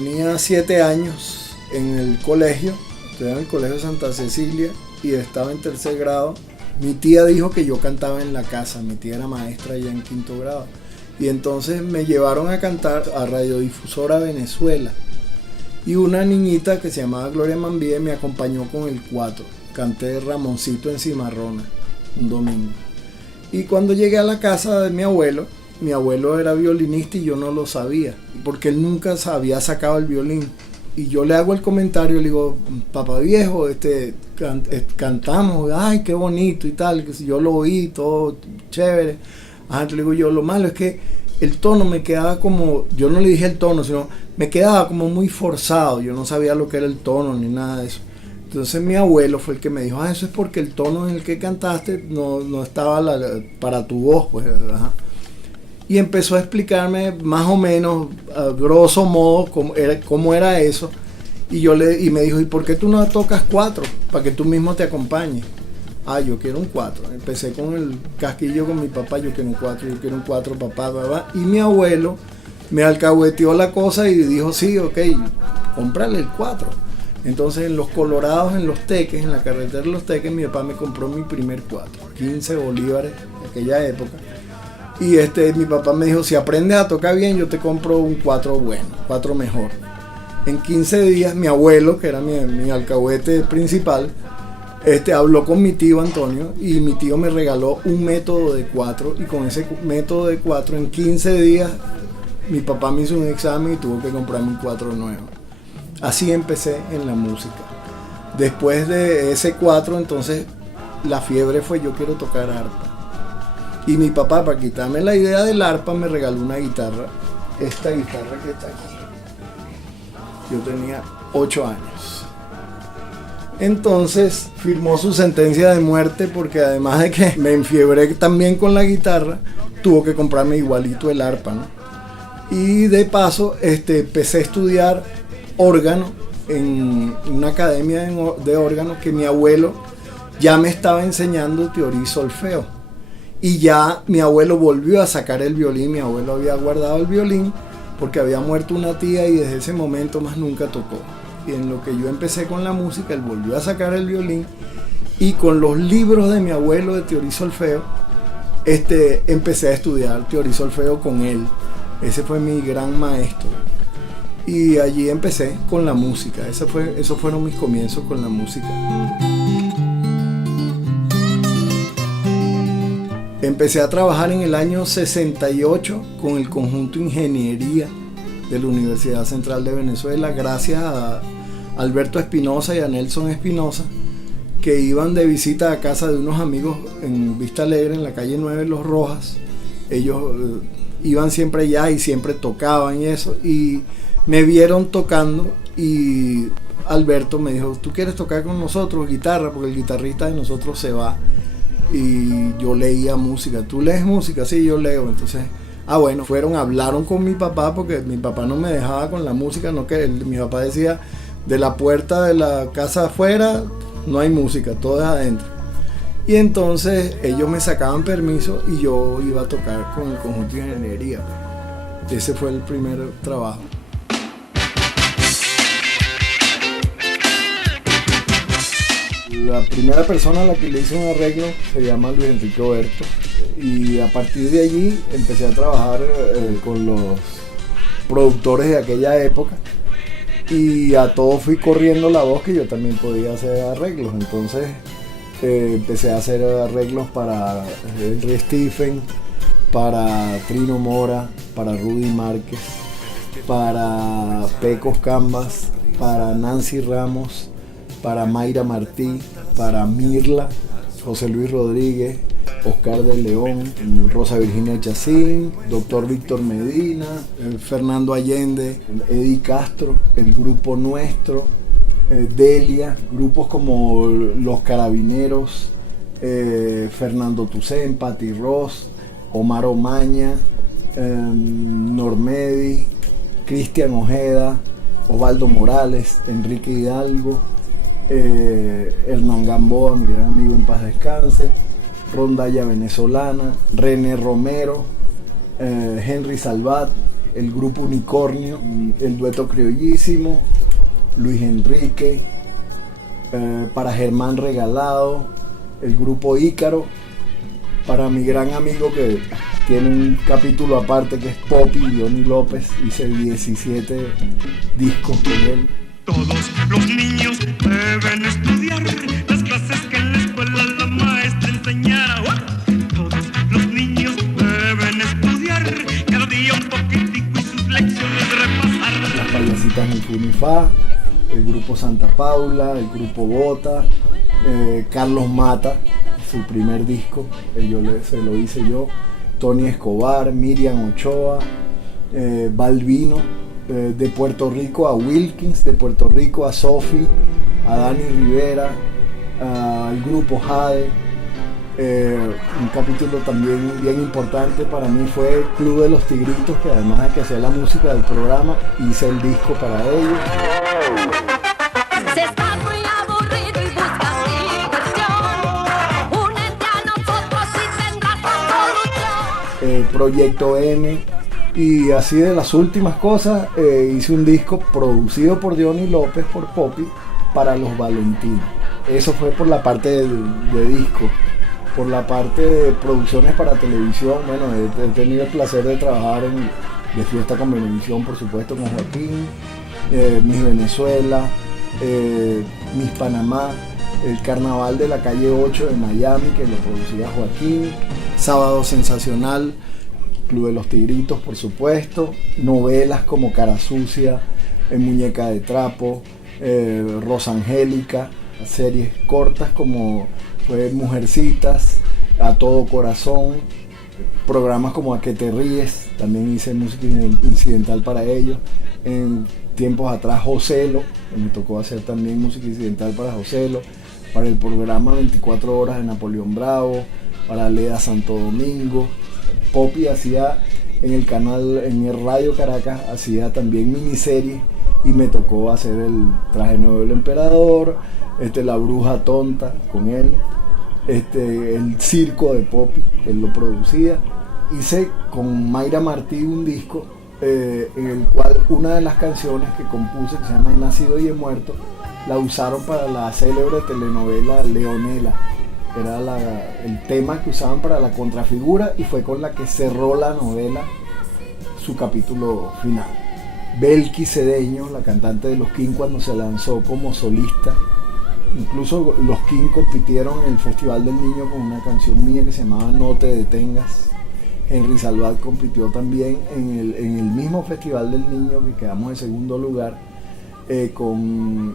tenía 7 años en el colegio, estudiaba en el colegio Santa Cecilia y estaba en 3er grado. Mi tía dijo que yo cantaba en la casa, mi tía era maestra ya en 5º grado. Y entonces me llevaron a cantar a Radiodifusora Venezuela. Y una niñita que se llamaba Gloria Mambie me acompañó con el 4. Canté Ramoncito en Cimarrona un domingo. Y cuando llegué a la casa de mi abuelo era violinista y yo no lo sabía, porque él nunca había sacado el violín. Y yo le hago el comentario, le digo, papá viejo, cantamos, ay, qué bonito y tal, que si yo lo oí, todo chévere. Entonces le digo yo, lo malo es que el tono me quedaba como, yo no le dije el tono, sino me quedaba como muy forzado, yo no sabía lo que era el tono ni nada de eso. Entonces mi abuelo fue el que me dijo, eso es porque el tono en el que cantaste no estaba para tu voz, pues, ajá. Y empezó a explicarme más o menos, a grosso modo, cómo era eso. Y me dijo, ¿y por qué tú no tocas 4? Para que tú mismo te acompañes. Yo quiero un 4. Empecé con el casquillo con mi papá, yo quiero un 4, papá. Y mi abuelo me alcahueteó la cosa y dijo, sí, ok, cómprale el 4. Entonces en Los Colorados, en Los Teques, en la carretera de Los Teques, mi papá me compró mi primer 4, 15 bolívares de aquella época. Y mi papá me dijo, si aprendes a tocar bien, yo te compro un 4 bueno, 4 mejor. En 15 días, mi abuelo, que era mi alcahuete principal, habló con mi tío Antonio y mi tío me regaló un método de 4 y con ese método de 4 en 15 días mi papá me hizo un examen y tuvo que comprarme un 4 nuevo. Así empecé en la música. Después de ese 4, entonces la fiebre fue yo quiero tocar arpa. Y mi papá, para quitarme la idea del arpa, me regaló una guitarra, esta guitarra que está aquí. Yo tenía 8 años. Entonces firmó su sentencia de muerte porque además de que me enfiebré también con la guitarra, tuvo que comprarme igualito el arpa, ¿no? Y de paso empecé a estudiar órgano en una academia de órgano que mi abuelo ya me estaba enseñando teoría y solfeo. Y ya mi abuelo volvió a sacar el violín, mi abuelo había guardado el violín porque había muerto una tía y desde ese momento más nunca tocó. Y en lo que yo empecé con la música, él volvió a sacar el violín y con los libros de mi abuelo de teoría y solfeo, empecé a estudiar teoría y solfeo con él. Ese fue mi gran maestro. Y allí empecé con la música. Esos fueron mis comienzos con la música. Empecé a trabajar en el año 68 con el conjunto Ingeniería de la Universidad Central de Venezuela, gracias a Alberto Espinosa y a Nelson Espinosa, que iban de visita a casa de unos amigos en Vista Alegre, en la calle 9 Los Rojas. Ellos iban siempre allá y siempre tocaban y eso, y me vieron tocando y Alberto me dijo, ¿tú quieres tocar con nosotros guitarra? Porque el guitarrista de nosotros se va. Y yo leía música. ¿Tú lees música? Sí, yo leo. Entonces, bueno, hablaron con mi papá porque mi papá no me dejaba con la música, mi papá decía, de la puerta de la casa afuera no hay música, todo es adentro. Y entonces ellos me sacaban permiso y yo iba a tocar con el conjunto de ingeniería. Ese fue el primer trabajo. La primera persona a la que le hice un arreglo se llama Luis Enrique Oberto y a partir de allí empecé a trabajar con los productores de aquella época y a todos fui corriendo la voz que yo también podía hacer arreglos. Entonces empecé a hacer arreglos para Henry Stephen, para Trino Mora, para Rudy Márquez, para Pecos Cambas, para Nancy Ramos, para Mayra Martí, para Mirla, José Luis Rodríguez, Oscar de León, Rosa Virginia Chacín, Doctor Víctor Medina, Fernando Allende, Eddie Castro, el Grupo Nuestro, Delia, grupos como Los Carabineros, Fernando Tucén, Patti Ross, Omar Omaña, Normedi, Cristian Ojeda, Osvaldo Morales, Enrique Hidalgo, Hernán Gamboa, mi gran amigo en paz descanse, Rondalla Venezolana, René Romero, Henry Salvat, el grupo Unicornio, el dueto Criollísimo, Luis Enrique, para Germán Regalado, el grupo Ícaro, para mi gran amigo que tiene un capítulo aparte que es Poppy, Johnny López, hice 17 discos con él. Todos los niños deben estudiar las clases que en la escuela la maestra enseñara. Todos los niños deben estudiar cada día un poquitico y sus lecciones repasar. Las payasitas en Funifá, el grupo Santa Paula, el grupo Bota, Carlos Mata, su primer disco, se lo hice yo, Tony Escobar, Miriam Ochoa, Balbino, de Puerto Rico a Wilkins, de Puerto Rico a Sophie, a Dani Rivera, al grupo Jade. Un capítulo también bien importante para mí fue el Club de los Tigritos, que además de que hacía la música del programa, hice el disco para ellos. Si estás muy aburrido y buscas diversión, únete a nosotros y tendrás la solución. Proyecto M. Y así de las últimas cosas, hice un disco producido por Johnny López, por Poppy, para los Valentinos. Eso fue por la parte de disco. Por la parte de producciones para televisión, bueno, he tenido el placer de trabajar de Fiesta con Venevisión, por supuesto, con Joaquín, Miss Venezuela, Miss Panamá, el Carnaval de la Calle 8 de Miami, que lo producía Joaquín, Sábado Sensacional, Club de los Tigritos, por supuesto, novelas como Cara Sucia, Muñeca de Trapo, Rosa Angélica, series cortas como fue Mujercitas, A Todo Corazón, programas como A Que Te Ríes, también hice música incidental para ellos. En tiempos atrás Joselo, me tocó hacer también música incidental para Joselo, para el programa 24 horas de Napoleón Bravo, para Leda Santo Domingo. Poppy hacía en el canal, en el Radio Caracas, hacía también miniseries y me tocó hacer el Traje Nuevo del Emperador, La Bruja Tonta con él, el Circo de Poppy, él lo producía. Hice con Mayra Martí un disco en el cual una de las canciones que compuse, que se llama He Nacido y He Muerto, la usaron para la célebre telenovela Leonela. Era el tema que usaban para la contrafigura y fue con la que cerró la novela su capítulo final. Belki Cedeño, la cantante de Los King, cuando se lanzó como solista, incluso Los King compitieron en el Festival del Niño con una canción mía que se llamaba No Te Detengas. Henry Salvat compitió también en el mismo Festival del Niño, que quedamos en segundo lugar, con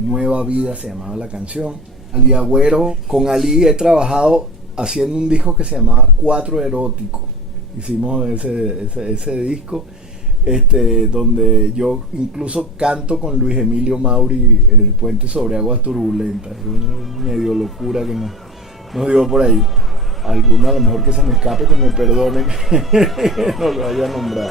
Nueva Vida se llamaba la canción. Ali Agüero, con Ali he trabajado haciendo un disco que se llamaba Cuatro Erótico. Hicimos ese disco, donde yo incluso canto con Luis Emilio Mauri el puente sobre aguas turbulentas. Es una medio locura que nos dio por ahí. Alguno a lo mejor que se me escape, que me perdonen, no lo haya nombrado.